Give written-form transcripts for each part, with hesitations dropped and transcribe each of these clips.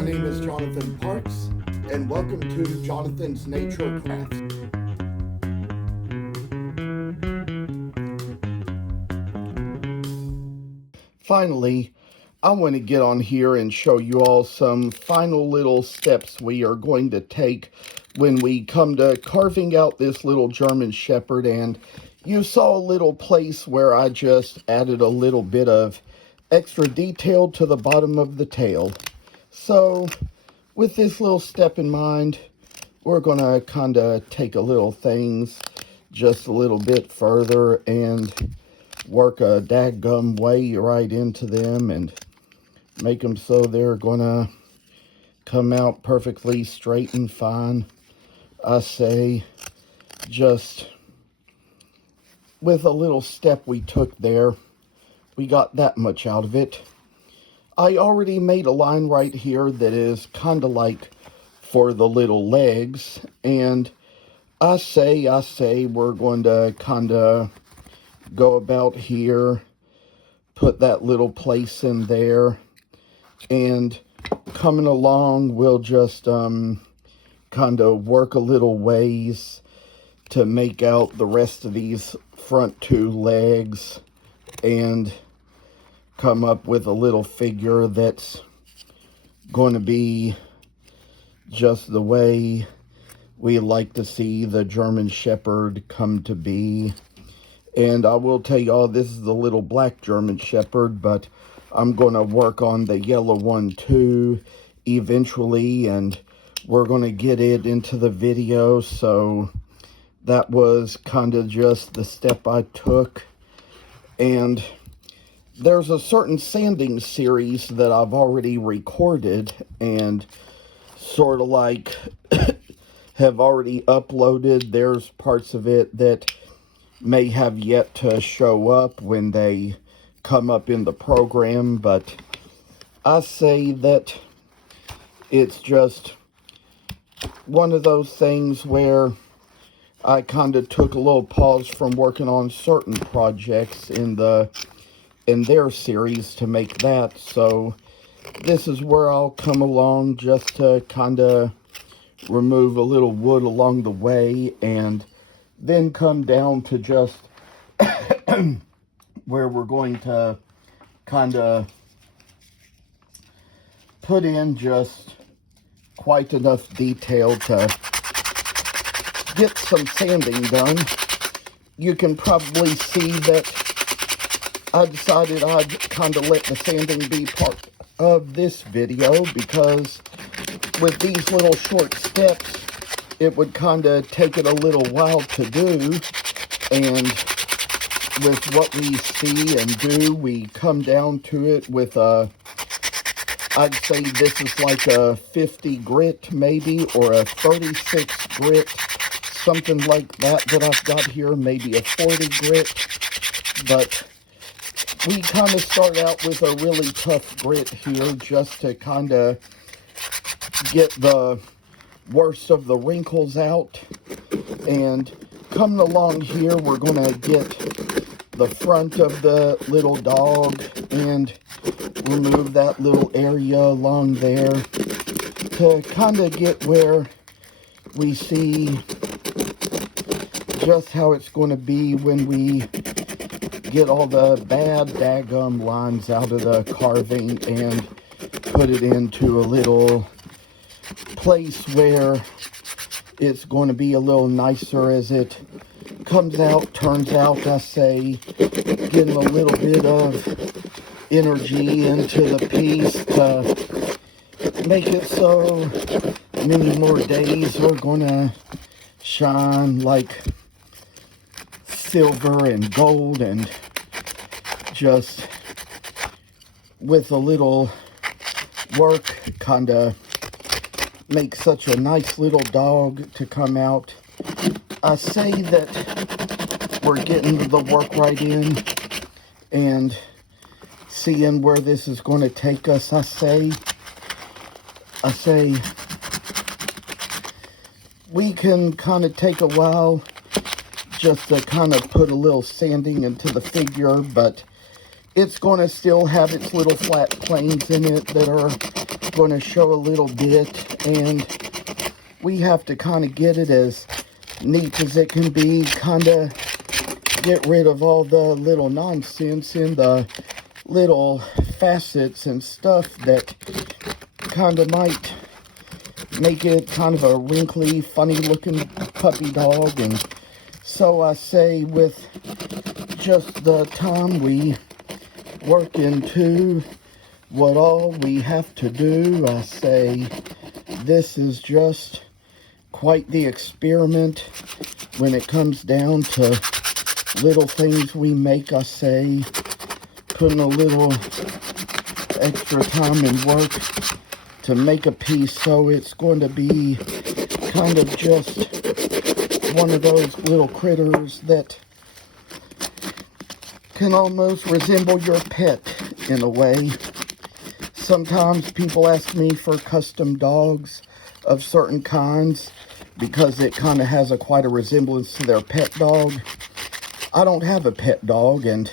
My name is Jonathan Parks, and welcome to Jonathan's Nature Crafts. Finally, I want to get on here and show you all some final little steps we are going to take when we come to carving out this little German Shepherd. And you saw a little place where I just added a little bit of extra detail to the bottom of the tail. So with this little step in mind, we're going to kind of take a little things just a little bit further and work a dadgum way right into them and make them so they're going to come out perfectly straight and fine. I say just with a little step we took there, we got that much out of it. I already made a line right here that is kind of like for the little legs, and I say we're going to kind of go about here, put that little place in there, and coming along we'll just kind of work a little ways to make out the rest of these front two legs and come up with a little figure that's going to be just the way we like to see the German Shepherd come to be. And I will tell y'all, this is the little black German Shepherd, but I'm going to work on the yellow one too eventually, and we're going to get it into the video. So that was kind of just the step I took. And there's a certain sanding series that I've already recorded and sort of like have already uploaded. There's parts of it that may have yet to show up when they come up in the program, but I say that it's just one of those things where I kind of took a little pause from working on certain projects in their series to make that. So this is where I'll come along just to kind of remove a little wood along the way, and then come down to just where we're going to kind of put in just quite enough detail to get some sanding done. You can probably see that I decided I'd kind of let the sanding be part of this video, because with these little short steps, it would kind of take it a little while to do. And with what we see and do, we come down to it with I'd say this is like a 50 grit maybe, or a 36 grit, something like that I've got here, maybe a 40 grit. But we kind of start out with a really tough grit here just to kind of get the worst of the wrinkles out. And coming along here, we're going to get the front of the little dog and remove that little area along there to kind of get where we see just how it's going to be when we get all the bad daggum lines out of the carving and put it into a little place where it's going to be a little nicer as it comes out, turns out. I say getting a little bit of energy into the piece to make it so many more days are going to shine like silver and gold, and just with a little work kind of make such a nice little dog to come out. I say that we're getting the work right in and seeing where this is going to take us. I say we can kind of take a while just to kind of put a little sanding into the figure, but It's going to still have its little flat planes in it that are going to show a little bit, and we have to kind of get it as neat as it can be, kind of get rid of all the little nonsense in the little facets and stuff that kind of might make it kind of a wrinkly, funny looking puppy dog. And so I say, with just the time we work into what all we have to do, I say this is just quite the experiment when it comes down to little things we make. I say putting a little extra time and work to make a piece, so it's going to be kind of just one of those little critters that can almost resemble your pet in a way. Sometimes people ask me for custom dogs of certain kinds because it kind of has quite a resemblance to their pet dog. I don't have a pet dog, and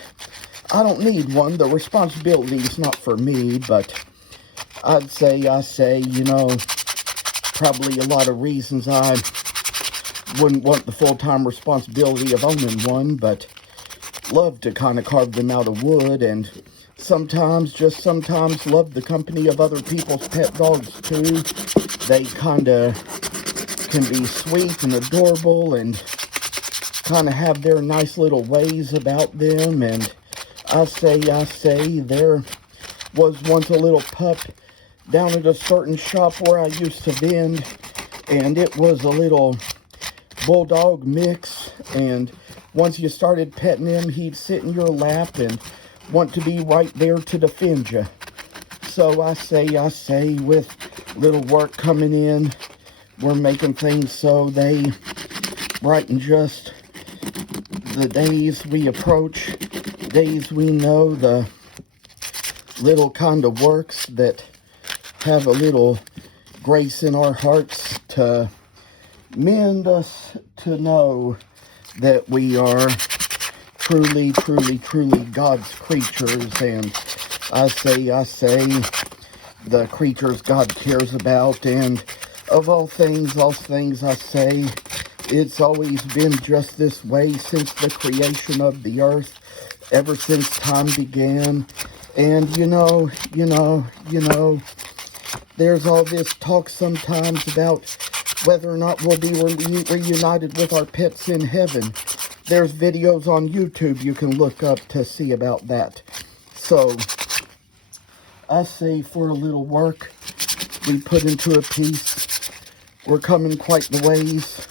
I don't need one. The responsibility is not for me, but I say, you know, probably a lot of reasons I wouldn't want the full-time responsibility of owning one, but love to kind of carve them out of wood, and sometimes, just sometimes, love the company of other people's pet dogs too. They kind of can be sweet and adorable and kind of have their nice little ways about them. And I say, there was once a little pup down at a certain shop where I used to vend, and it was a little bulldog mix, and once you started petting him, he'd sit in your lap and want to be right there to defend you. So I say, with little work coming in, we're making things so they brighten just the days we approach, days we know, the little kind of works that have a little grace in our hearts to mend us to know that we are truly, truly, truly God's creatures. And I say, the creatures God cares about, and of all things, I say, it's always been just this way since the creation of the earth, ever since time began. And you know, there's all this talk sometimes about whether or not we'll be reunited with our pets in heaven. There's videos on YouTube you can look up to see about that. So I say, for a little work we put into a piece, we're coming quite the ways,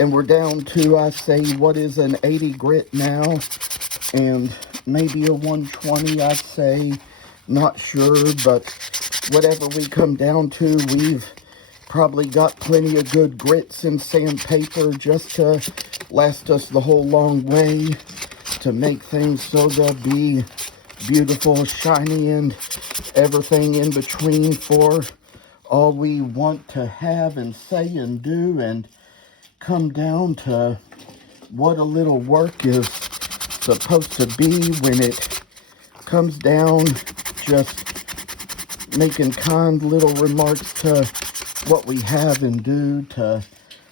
and we're down to, I say, what is an 80 grit now, and maybe a 120, I'd say, not sure, but whatever we come down to, we've probably got plenty of good grits and sandpaper just to last us the whole long way, to make things so they'll be beautiful, shiny, and everything in between for all we want to have and say and do, and come down to what a little work is supposed to be when it comes down just making kind little remarks to what we have and do, to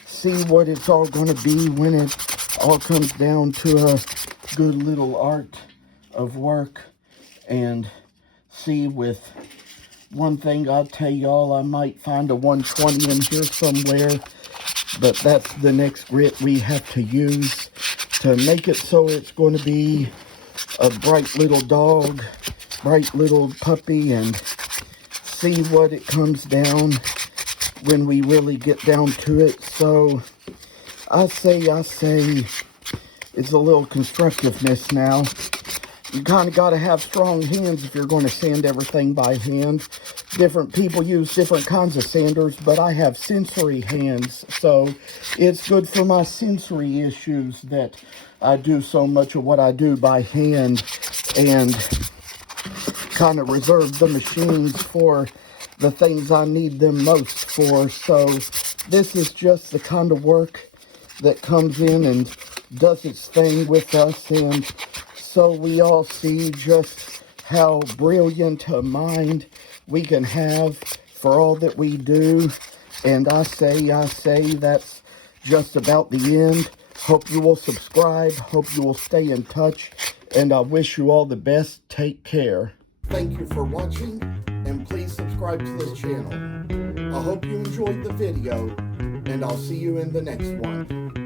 see what it's all going to be when it all comes down to a good little art of work. And see, with one thing I'll tell y'all, I might find a 120 in here somewhere, but that's the next grit we have to use to make it so it's going to be a bright little dog, bright little puppy, and see what it comes down when we really get down to it. So I say, it's a little constructiveness now. You kind of got to have strong hands if you're going to sand everything by hand. Different people use different kinds of sanders, but I have sensory hands, so it's good for my sensory issues that I do so much of what I do by hand, and kind of reserve the machines for the things I need them most for. So this is just the kind of work that comes in and does its thing with us, and so we all see just how brilliant a mind we can have for all that we do. And I say that's just about the end. Hope you will subscribe. Hope you will stay in touch. And I wish you all the best. Take care. Thank you for watching, and please subscribe to this channel. I hope you enjoyed the video, and I'll see you in the next one.